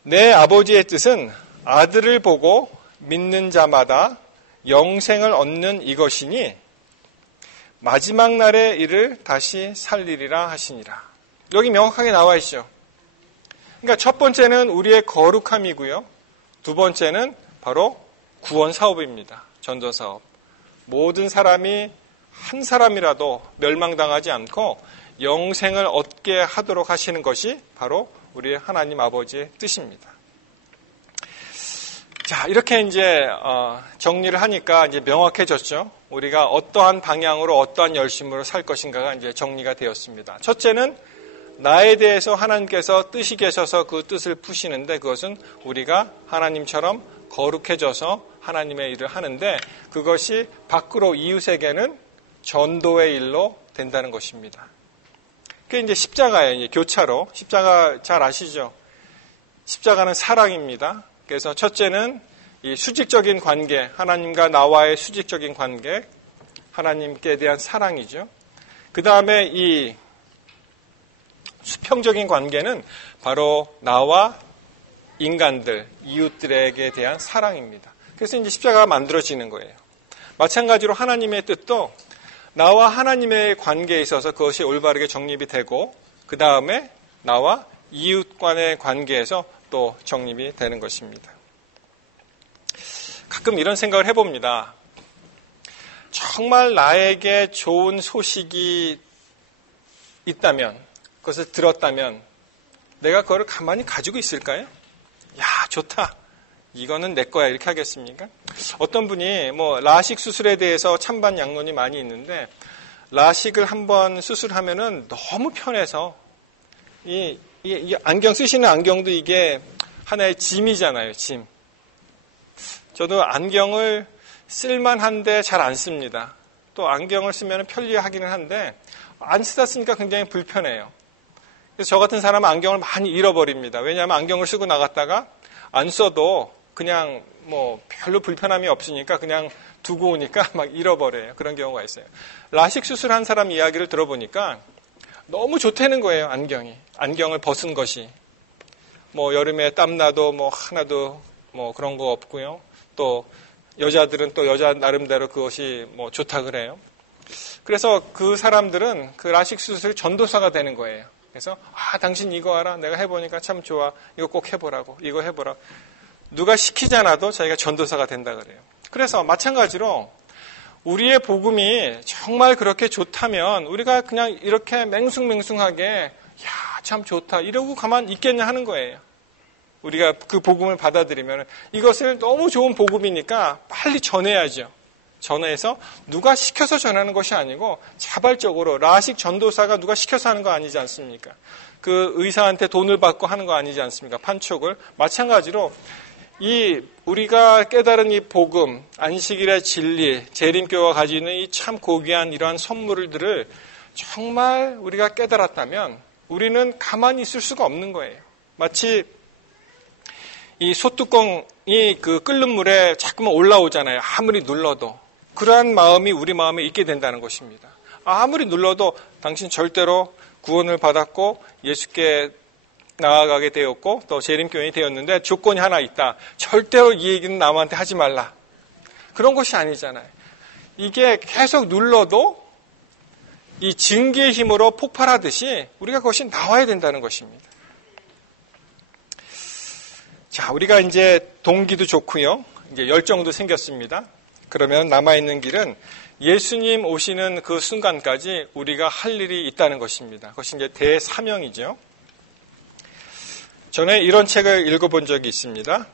내 아버지의 뜻은 아들을 보고 믿는 자마다 영생을 얻는 이것이니 마지막 날에 이를 다시 살리리라 하시니라. 여기 명확하게 나와 있죠. 그러니까 첫 번째는 우리의 거룩함이고요. 두 번째는 바로 구원 사업입니다. 전도 사업. 모든 사람이 한 사람이라도 멸망당하지 않고 영생을 얻게 하도록 하시는 것이 바로 우리 하나님 아버지의 뜻입니다. 자, 이렇게 이제 정리를 하니까 이제 명확해졌죠. 우리가 어떠한 방향으로 어떠한 열심으로 살 것인가가 이제 정리가 되었습니다. 첫째는 나에 대해서 하나님께서 뜻이 계셔서 그 뜻을 푸시는데 그것은 우리가 하나님처럼 거룩해져서 하나님의 일을 하는데 그것이 밖으로 이웃에게는 전도의 일로 된다는 것입니다. 그게 이제 십자가예요. 이제 교차로. 십자가 잘 아시죠? 십자가는 사랑입니다. 그래서 첫째는 이 수직적인 관계, 하나님과 나와의 수직적인 관계, 하나님께 대한 사랑이죠. 그 다음에 이 수평적인 관계는 바로 나와 인간들, 이웃들에게 대한 사랑입니다. 그래서 이제 십자가가 만들어지는 거예요. 마찬가지로 하나님의 뜻도 나와 하나님의 관계에 있어서 그것이 올바르게 정립이 되고 그 다음에 나와 이웃 간의 관계에서 또 정립이 되는 것입니다. 가끔 이런 생각을 해봅니다. 정말 나에게 좋은 소식이 있다면, 그것을 들었다면 내가 그걸 가만히 가지고 있을까요? 야, 좋다. 이거는 내 거야. 이렇게 하겠습니까? 어떤 분이 라식 수술에 대해서 찬반 양론이 많이 있는데 라식을 한번 수술하면은 너무 편해서 이 안경 쓰시는 안경도 이게 하나의 짐이잖아요. 짐. 저도 안경을 쓸만한데 잘 안 씁니다. 또 안경을 쓰면 편리하기는 한데 안 쓰다 쓰니까 굉장히 불편해요. 그래서 저 같은 사람은 안경을 많이 잃어버립니다. 왜냐하면 안경을 쓰고 나갔다가 안 써도 그냥 별로 불편함이 없으니까 그냥 두고 오니까 막 잃어버려요. 그런 경우가 있어요. 라식 수술한 사람 이야기를 들어보니까 너무 좋다는 거예요. 안경이. 안경을 벗은 것이. 여름에 땀나도 하나도 그런 거 없고요. 또 여자들은 또 여자 나름대로 그것이 좋다 그래요. 그래서 그 사람들은 그 라식 수술 전도사가 되는 거예요. 그래서 당신 이거 알아? 내가 해보니까 참 좋아. 이거 꼭 해보라고. 이거 해보라고. 누가 시키지 않아도 자기가 전도사가 된다 그래요. 그래서 마찬가지로 우리의 복음이 정말 그렇게 좋다면 우리가 그냥 이렇게 맹숭맹숭하게 야, 참 좋다 이러고 가만 있겠냐 하는 거예요. 우리가 그 복음을 받아들이면 이것을 너무 좋은 복음이니까 빨리 전해야죠. 전해서 누가 시켜서 전하는 것이 아니고 자발적으로 라식 전도사가 누가 시켜서 하는 거 아니지 않습니까? 그 의사한테 돈을 받고 하는 거 아니지 않습니까? 판촉을. 마찬가지로 우리가 깨달은 이 복음, 안식일의 진리, 재림교가 가지고 있는 이 참 고귀한 이러한 선물들을 정말 우리가 깨달았다면 우리는 가만히 있을 수가 없는 거예요. 마치 이 소뚜껑이 그 끓는 물에 자꾸만 올라오잖아요. 아무리 눌러도. 그러한 마음이 우리 마음에 있게 된다는 것입니다. 아무리 눌러도 당신 절대로 구원을 받았고 예수께 나아가게 되었고 또 재림교인이 되었는데 조건이 하나 있다. 절대로 이 얘기는 남한테 하지 말라. 그런 것이 아니잖아요. 이게 계속 눌러도 이 증기의 힘으로 폭발하듯이 우리가 그것이 나와야 된다는 것입니다. 자, 우리가 이제 동기도 좋고요. 이제 열정도 생겼습니다. 그러면 남아있는 길은 예수님 오시는 그 순간까지 우리가 할 일이 있다는 것입니다. 그것이 이제 대사명이죠. 전에 이런 책을 읽어본 적이 있습니다.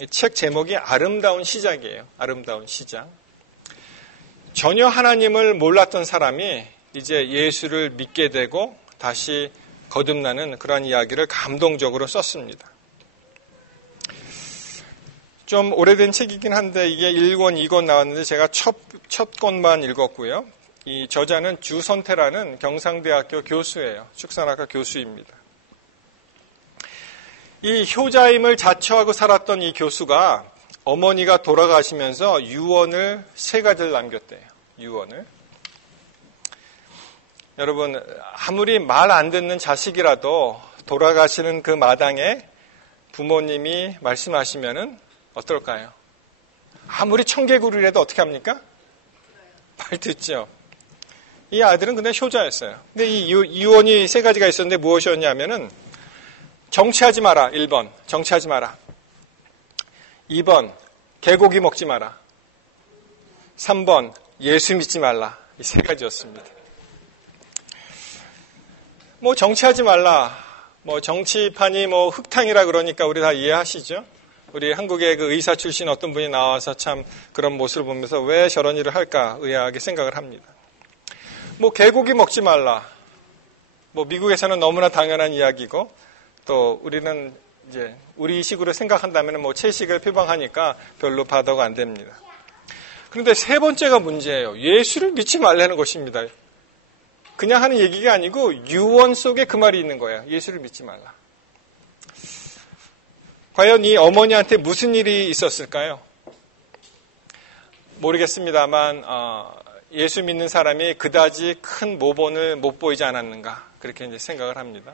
이 책 제목이 아름다운 시작이에요. 아름다운 시작. 전혀 하나님을 몰랐던 사람이 이제 예수를 믿게 되고 다시 거듭나는 그런 이야기를 감동적으로 썼습니다. 좀 오래된 책이긴 한데 이게 1권, 2권 나왔는데 제가 첫 권만 읽었고요. 이 저자는 주선태라는 경상대학교 교수예요. 축산학과 교수입니다. 이 효자임을 자처하고 살았던 이 교수가 어머니가 돌아가시면서 유언을 3가지를 남겼대요. 유언을. 여러분, 아무리 말 안 듣는 자식이라도 돌아가시는 그 마당에 부모님이 말씀하시면은 어떨까요? 아무리 청개구리라도 어떻게 합니까? 말 듣죠. 이 아들은 근데 효자였어요. 근데 이 유언이 3가지가 있었는데 무엇이었냐면은 정치하지 마라. 1번. 정치하지 마라. 2번. 개고기 먹지 마라. 3번. 예수 믿지 말라. 이 3가지였습니다. 뭐 정치하지 말라. 뭐 정치판이 뭐 흙탕이라 그러니까 우리 다 이해하시죠? 우리 한국의 그 의사 출신 어떤 분이 나와서 참 그런 모습을 보면서 왜 저런 일을 할까 의아하게 생각을 합니다. 뭐 개고기 먹지 말라. 뭐 미국에서는 너무나 당연한 이야기고 또 우리는 이제 우리 식으로 생각한다면 뭐 채식을 표방하니까 별로 받아가 안 됩니다. 그런데 3번째가 문제예요. 예수를 믿지 말라는 것입니다. 그냥 하는 얘기가 아니고 유언 속에 그 말이 있는 거예요. 예수를 믿지 말라. 과연 이 어머니한테 무슨 일이 있었을까요? 모르겠습니다만 예수 믿는 사람이 그다지 큰 모본을 못 보이지 않았는가 그렇게 이제 생각을 합니다.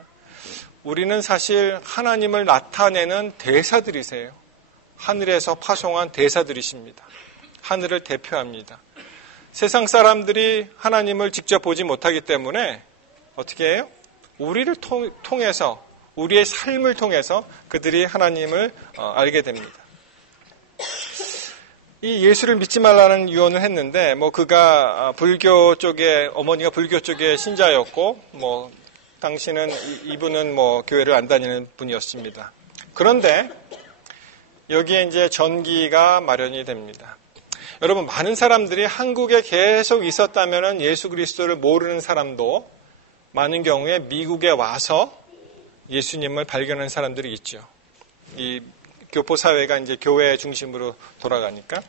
우리는 사실 하나님을 나타내는 대사들이세요. 하늘에서 파송한 대사들이십니다. 하늘을 대표합니다. 세상 사람들이 하나님을 직접 보지 못하기 때문에 어떻게 해요? 우리를 통해서 우리의 삶을 통해서 그들이 하나님을 알게 됩니다. 이 예수를 믿지 말라는 유언을 했는데 뭐 그가 불교 쪽에 어머니가 불교 쪽의 신자였고 뭐 당시는 이분은 뭐 교회를 안 다니는 분이었습니다. 그런데 여기에 이제 전기가 마련이 됩니다. 여러분 많은 사람들이 한국에 계속 있었다면은 예수 그리스도를 모르는 사람도 많은 경우에 미국에 와서 예수님을 발견한 사람들이 있죠. 이 교포 사회가 이제 교회 중심으로 돌아가니까.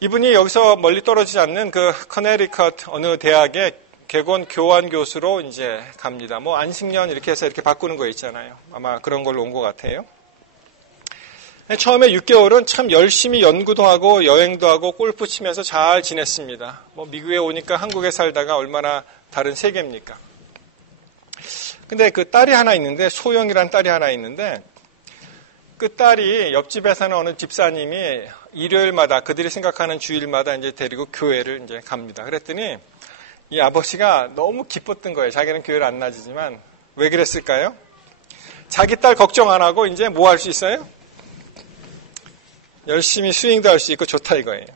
이분이 여기서 멀리 떨어지지 않는 그 커네리컷 어느 대학의 개건 교환 교수로 이제 갑니다. 뭐 안식년 이렇게 해서 이렇게 바꾸는 거 있잖아요. 아마 그런 걸로 온 것 같아요. 처음에 6개월은 참 열심히 연구도 하고 여행도 하고 골프 치면서 잘 지냈습니다. 뭐 미국에 오니까 한국에 살다가 얼마나 다른 세계입니까? 근데 그 딸이 하나 있는데 소영이라는 딸이 하나 있는데 그 딸이 옆집에 사는 어느 집사님이 일요일마다 그들이 생각하는 주일마다 이제 데리고 교회를 이제 갑니다. 그랬더니 이 아버지가 너무 기뻤던 거예요. 자기는 교회를 안 나지만 왜 그랬을까요? 자기 딸 걱정 안 하고 이제 뭐 할 수 있어요? 열심히 스윙도 할 수 있고 좋다 이거예요.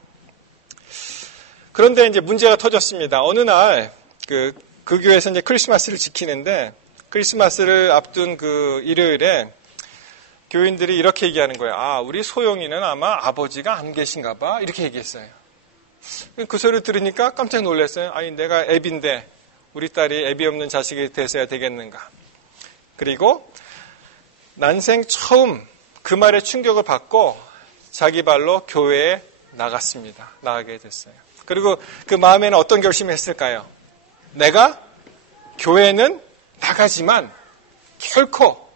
그런데 이제 문제가 터졌습니다. 어느 날 그 교회에서 이제 크리스마스를 지키는데 크리스마스를 앞둔 그 일요일에 교인들이 이렇게 얘기하는 거예요. 아, 우리 소영이는 아마 아버지가 안 계신가 봐. 이렇게 얘기했어요. 그 소리를 들으니까 깜짝 놀랐어요. 아니, 내가 애비인데 우리 딸이 애비 없는 자식이 돼서야 되겠는가. 그리고 난생 처음 그 말에 충격을 받고 자기 발로 교회에 나가게 됐어요. 그리고 그 마음에는 어떤 결심을 했을까요? 내가 교회는 나가지만 결코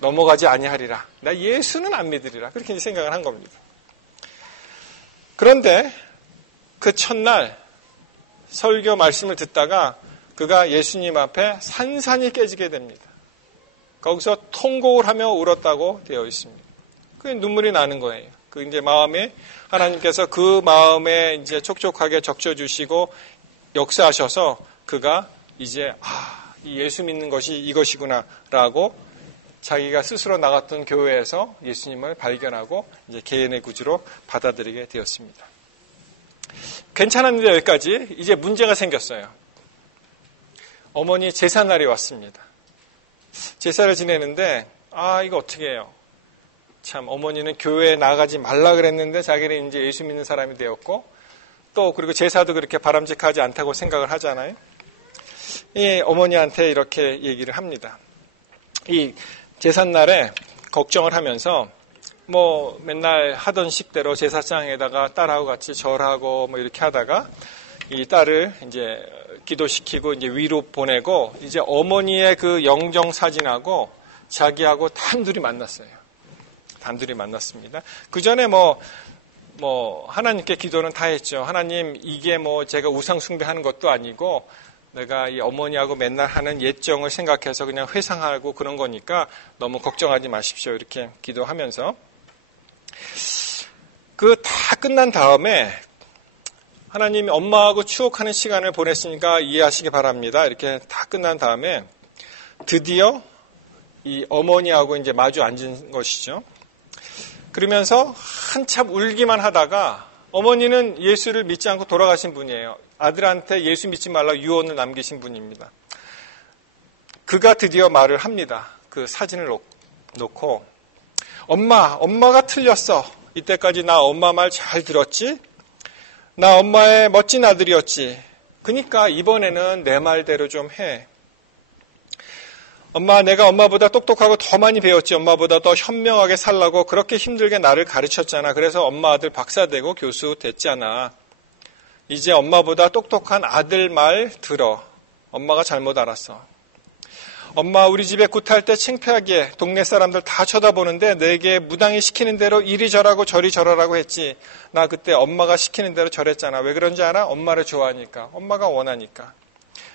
넘어가지 아니하리라. 나 예수는 안 믿으리라. 그렇게 이제 생각을 한 겁니다. 그런데 그 첫날 설교 말씀을 듣다가 그가 예수님 앞에 산산이 깨지게 됩니다. 거기서 통곡을 하며 울었다고 되어 있습니다. 그 눈물이 나는 거예요. 그 이제 마음에 하나님께서 그 마음에 이제 촉촉하게 적셔주시고 역사하셔서 그가 이제 이 예수 믿는 것이 이것이구나라고 자기가 스스로 나갔던 교회에서 예수님을 발견하고 이제 개인의 구주로 받아들이게 되었습니다. 괜찮았는데 여기까지. 이제 문제가 생겼어요. 어머니 제사날이 왔습니다. 제사를 지내는데 이거 어떻게 해요? 참 어머니는 교회에 나가지 말라 그랬는데 자기는 이제 예수 믿는 사람이 되었고 또 그리고 제사도 그렇게 바람직하지 않다고 생각을 하잖아요. 이 어머니한테 이렇게 얘기를 합니다. 이 제삿날에 걱정을 하면서 뭐 맨날 하던 식대로 제사장에다가 딸하고 같이 절하고 뭐 이렇게 하다가 이 딸을 이제 기도시키고 이제 위로 보내고 이제 어머니의 그 영정 사진하고 자기하고 단둘이 만났어요. 단둘이 만났습니다. 그 전에 뭐 하나님께 기도는 다 했죠. 하나님 이게 뭐 제가 우상 숭배하는 것도 아니고 내가 이 어머니하고 맨날 하는 예정을 생각해서 그냥 회상하고 그런 거니까 너무 걱정하지 마십시오. 이렇게 기도하면서 그 다 끝난 다음에 하나님이 엄마하고 추억하는 시간을 보냈으니까 이해하시기 바랍니다. 이렇게 다 끝난 다음에 드디어 이 어머니하고 이제 마주 앉은 것이죠. 그러면서 한참 울기만 하다가 어머니는 예수를 믿지 않고 돌아가신 분이에요. 아들한테 예수 믿지 말라 유언을 남기신 분입니다. 그가 드디어 말을 합니다. 그 사진을 놓고 엄마가 틀렸어. 이때까지 나 엄마 말 잘 들었지? 나 엄마의 멋진 아들이었지. 그러니까 이번에는 내 말대로 좀 해. 엄마, 내가 엄마보다 똑똑하고 더 많이 배웠지. 엄마보다 더 현명하게 살라고 그렇게 힘들게 나를 가르쳤잖아. 그래서 엄마 아들 박사 되고 교수 됐잖아. 이제 엄마보다 똑똑한 아들 말 들어. 엄마가 잘못 알았어. 엄마, 우리 집에 굿할 때 창피하게 동네 사람들 다 쳐다보는데 내게 무당이 시키는 대로 이리 저라고 저리 저러라고 했지. 나 그때 엄마가 시키는 대로 저랬잖아. 왜 그런지 알아? 엄마를 좋아하니까. 엄마가 원하니까.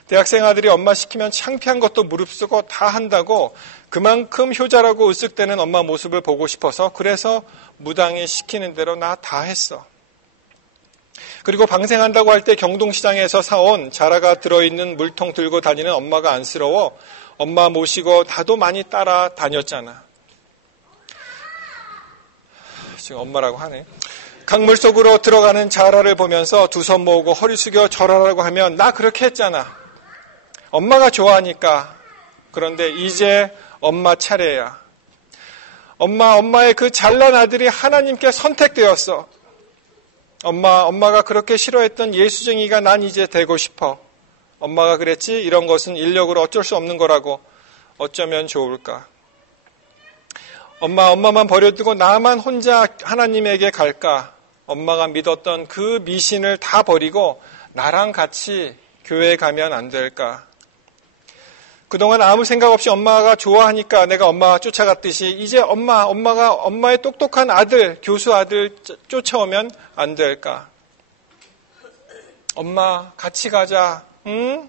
대학생 아들이 엄마 시키면 창피한 것도 무릅쓰고 다 한다고 그만큼 효자라고 으쓱대는 엄마 모습을 보고 싶어서 그래서 무당이 시키는 대로 나 다 했어. 그리고 방생한다고 할 때 경동시장에서 사온 자라가 들어있는 물통 들고 다니는 엄마가 안쓰러워 엄마 모시고 나도 많이 따라다녔잖아. 지금 엄마라고 하네. 강물 속으로 들어가는 자라를 보면서 두 손 모으고 허리 숙여 절하라고 하면 나 그렇게 했잖아. 엄마가 좋아하니까. 그런데 이제 엄마 차례야. 엄마의 그 잘난 아들이 하나님께 선택되었어. 엄마가 그렇게 싫어했던 예수쟁이가 난 이제 되고 싶어. 엄마가 그랬지? 이런 것은 인력으로 어쩔 수 없는 거라고. 어쩌면 좋을까? 엄마만 버려두고 나만 혼자 하나님에게 갈까? 엄마가 믿었던 그 미신을 다 버리고 나랑 같이 교회에 가면 안 될까? 그동안 아무 생각 없이 엄마가 좋아하니까 내가 엄마 쫓아갔듯이 이제 엄마가 엄마의 똑똑한 아들, 교수 아들 쫓아오면 안 될까? 엄마 같이 가자. 응?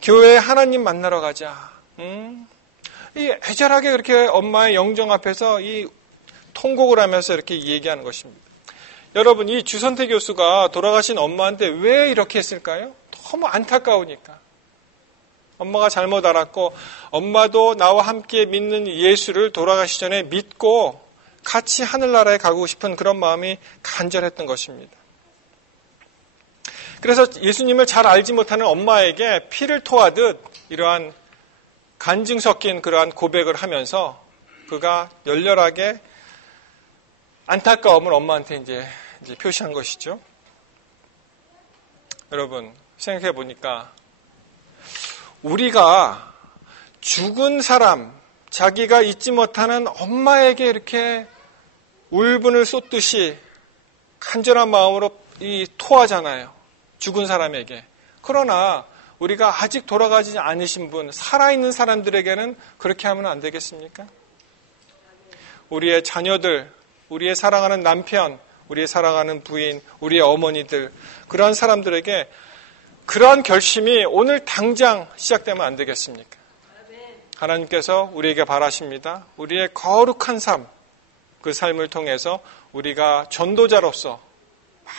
교회에 하나님 만나러 가자. 응? 이 애절하게 그렇게 엄마의 영정 앞에서 이 통곡을 하면서 이렇게 얘기하는 것입니다. 여러분, 이 주선태 교수가 돌아가신 엄마한테 왜 이렇게 했을까요? 너무 안타까우니까. 엄마가 잘못 알았고 엄마도 나와 함께 믿는 예수를 돌아가시 전에 믿고 같이 하늘나라에 가고 싶은 그런 마음이 간절했던 것입니다. 그래서 예수님을 잘 알지 못하는 엄마에게 피를 토하듯 이러한 간증 섞인 그러한 고백을 하면서 그가 열렬하게 안타까움을 엄마한테 이제 표시한 것이죠. 여러분, 생각해 보니까 우리가 죽은 사람, 자기가 잊지 못하는 엄마에게 이렇게 울분을 쏟듯이 간절한 마음으로 토하잖아요. 죽은 사람에게. 그러나 우리가 아직 돌아가지 않으신 분, 살아있는 사람들에게는 그렇게 하면 안 되겠습니까? 우리의 자녀들, 우리의 사랑하는 남편, 우리의 사랑하는 부인, 우리의 어머니들, 그러한 사람들에게 그러한 결심이 오늘 당장 시작되면 안 되겠습니까? 하나님께서 우리에게 바라십니다. 우리의 거룩한 삶, 그 삶을 통해서 우리가 전도자로서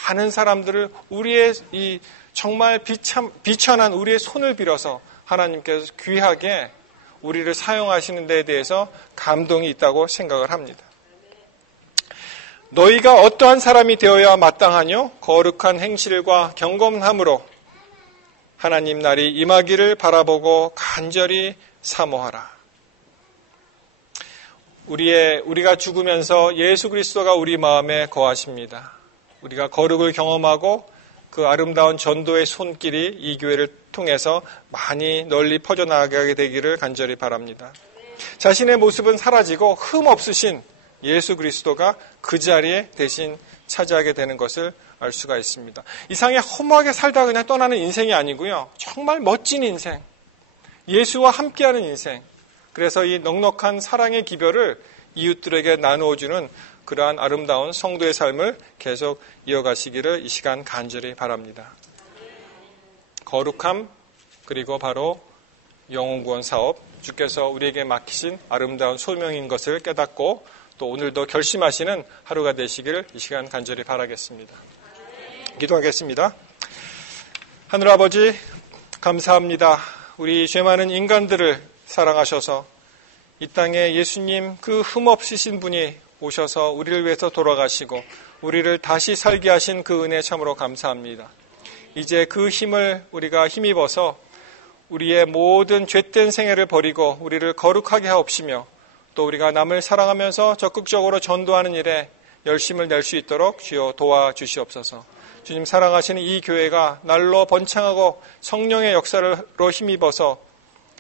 많은 사람들을 우리의 이 정말 비천한 우리의 손을 빌어서 하나님께서 귀하게 우리를 사용하시는 데에 대해서 감동이 있다고 생각을 합니다. 너희가 어떠한 사람이 되어야 마땅하뇨? 거룩한 행실과 경건함으로 하나님 날이 임하기를 바라보고 간절히 사모하라. 우리가 죽으면서 예수 그리스도가 우리 마음에 거하십니다. 우리가 거룩을 경험하고 그 아름다운 전도의 손길이 이 교회를 통해서 많이 널리 퍼져나가게 되기를 간절히 바랍니다. 자신의 모습은 사라지고 흠 없으신 예수 그리스도가 그 자리에 대신 차지하게 되는 것을 알 수가 있습니다. 이 상에 허무하게 살다 그냥 떠나는 인생이 아니고요. 정말 멋진 인생, 예수와 함께하는 인생, 그래서 이 넉넉한 사랑의 기별을 이웃들에게 나누어주는 그러한 아름다운 성도의 삶을 계속 이어가시기를 이 시간 간절히 바랍니다. 거룩함, 그리고 바로 영혼구원 사업, 주께서 우리에게 맡기신 아름다운 소명인 것을 깨닫고 또 오늘도 결심하시는 하루가 되시기를 이 시간 간절히 바라겠습니다. 기도하겠습니다. 하늘 아버지, 감사합니다. 우리 죄 많은 인간들을 사랑하셔서 이 땅에 예수님 그 흠없으신 분이 오셔서 우리를 위해서 돌아가시고 우리를 다시 살게 하신 그 은혜 참으로 감사합니다. 이제 그 힘을 우리가 힘입어서 우리의 모든 죄된 생애를 버리고 우리를 거룩하게 하옵시며 또 우리가 남을 사랑하면서 적극적으로 전도하는 일에 열심을 낼 수 있도록 주여 도와주시옵소서. 주님 사랑하시는 이 교회가 날로 번창하고 성령의 역사로 힘입어서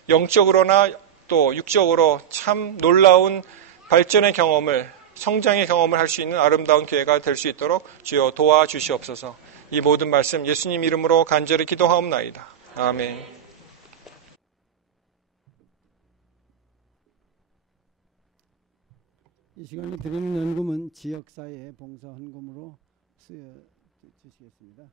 영적으로나 또 육적으로 참 놀라운 발전의 경험을, 성장의 경험을 할 수 있는 아름다운 교회가 될 수 있도록 주여 도와주시옵소서. 이 모든 말씀 예수님 이름으로 간절히 기도하옵나이다. 아멘. 이 시간에 드리는 연금은 지역사회 봉사 헌금으로 쓰여 주시겠습니다.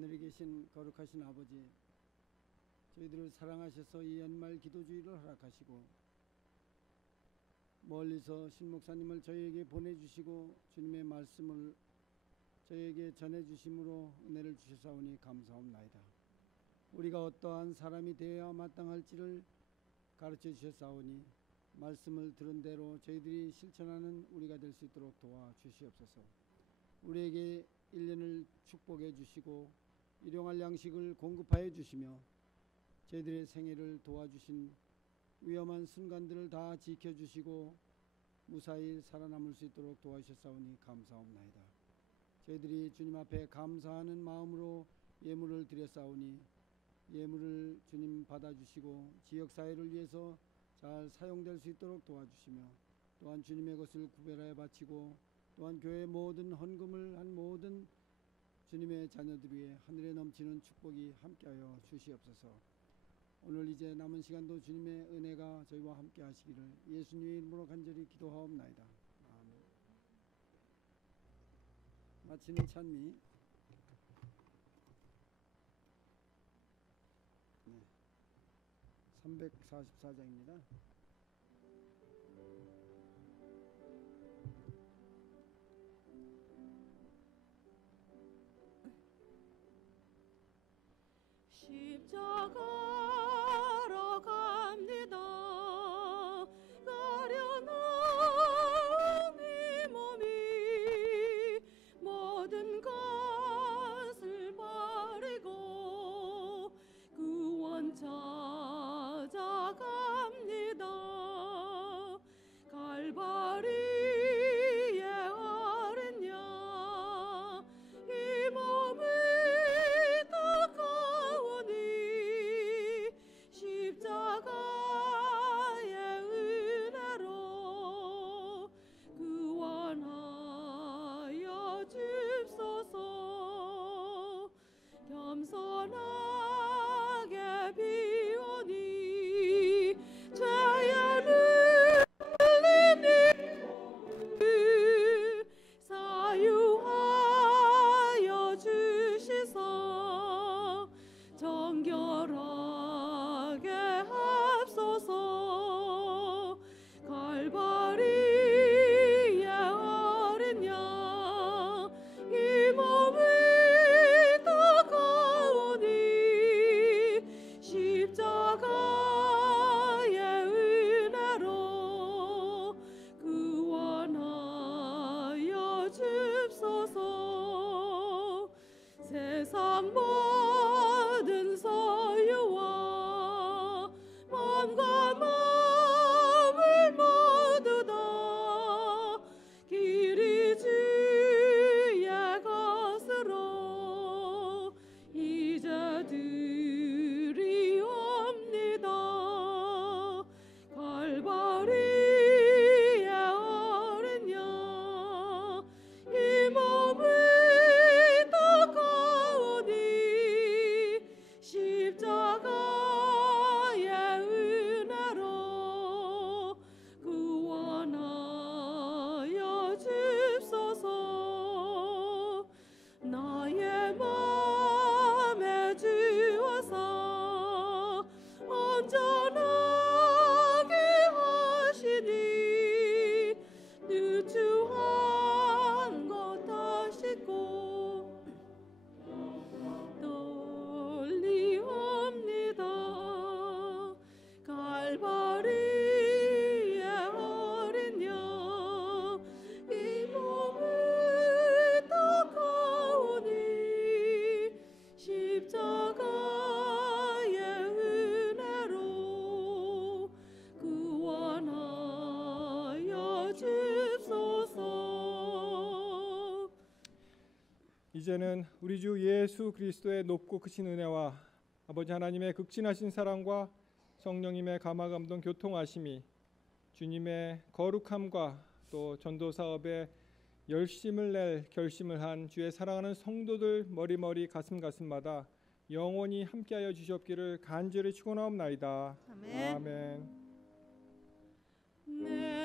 하늘에 계신 거룩하신 아버지, 저희들을 사랑하셔서 이 연말 기도주의를 허락하시고 멀리서 신 목사님을 저희에게 보내주시고 주님의 말씀을 저희에게 전해주심으로 은혜를 주셨사오니 감사옵나이다. 우리가 어떠한 사람이 되어야 마땅할지를 가르쳐 주셨사오니 말씀을 들은 대로 저희들이 실천하는 우리가 될 수 있도록 도와주시옵소서. 우리에게 1년을 축복해 주시고 일용할 양식을 공급하여 주시며 저희들의 생애를 도와주신 위험한 순간들을 다 지켜주시고 무사히 살아남을 수 있도록 도와주셨사오니 감사옵나이다. 저희들이 주님 앞에 감사하는 마음으로 예물을 드렸사오니 예물을 주님 받아주시고 지역사회를 위해서 잘 사용될 수 있도록 도와주시며 또한 주님의 것을 구별하여 바치고 또한 교회의 모든 헌금을 한 모든 주님의 자녀들 위해 하늘에 넘치는 축복이 함께하여 주시옵소서. 오늘 이제 남은 시간도 주님의 은혜가 저희와 함께 하시기를 예수님의 이름으로 간절히 기도하옵나이다. 아멘. 마치는 찬미 344장입니다. 십자가로 갑니다. 가련한 이 몸이 모든 것을 버리고 구원 찾아갑니다. 갈바리의 어린 양 이 몸을 닦아오니 십자가의 은혜로 구원하여 줍소서. 겸손하게 비오니 죄를 흘리니 사유하여 주시소. 정결하게 합소서. 갈바리의 어린 양 이 몸을 닦아오니 십자가의 은혜로 구원하여 줍소서. 세상 모든 소유와 몸과 마음을 모두 다 길이 주의 것으로 이제 드리옵니다. 갈바리의 어린 양 이 몸을 닦아오니 십자가의 은혜로 구원하여 줍소서. 나의 맘에 주어서 온전하게 하시니 누추한 것 다 씻고 떨리옵니다. 갈바리의 어린 양 이 몸을 닦아오니 십자가의 은혜로 구원하여 줍소서. 이제는 우리 주 예수 그리스도의 높고 크신 은혜와 아버지 하나님의 극진하신 사랑과 성령님의 감화감동 교통하심이 주님의 거룩함과 또 전도 사업에 열심을 낼 결심을 한 주의 사랑하는 성도들 머리머리 가슴가슴마다 영원히 함께하여 주시옵기를 간절히 축원하옵나이다. 아멘. 아멘. 내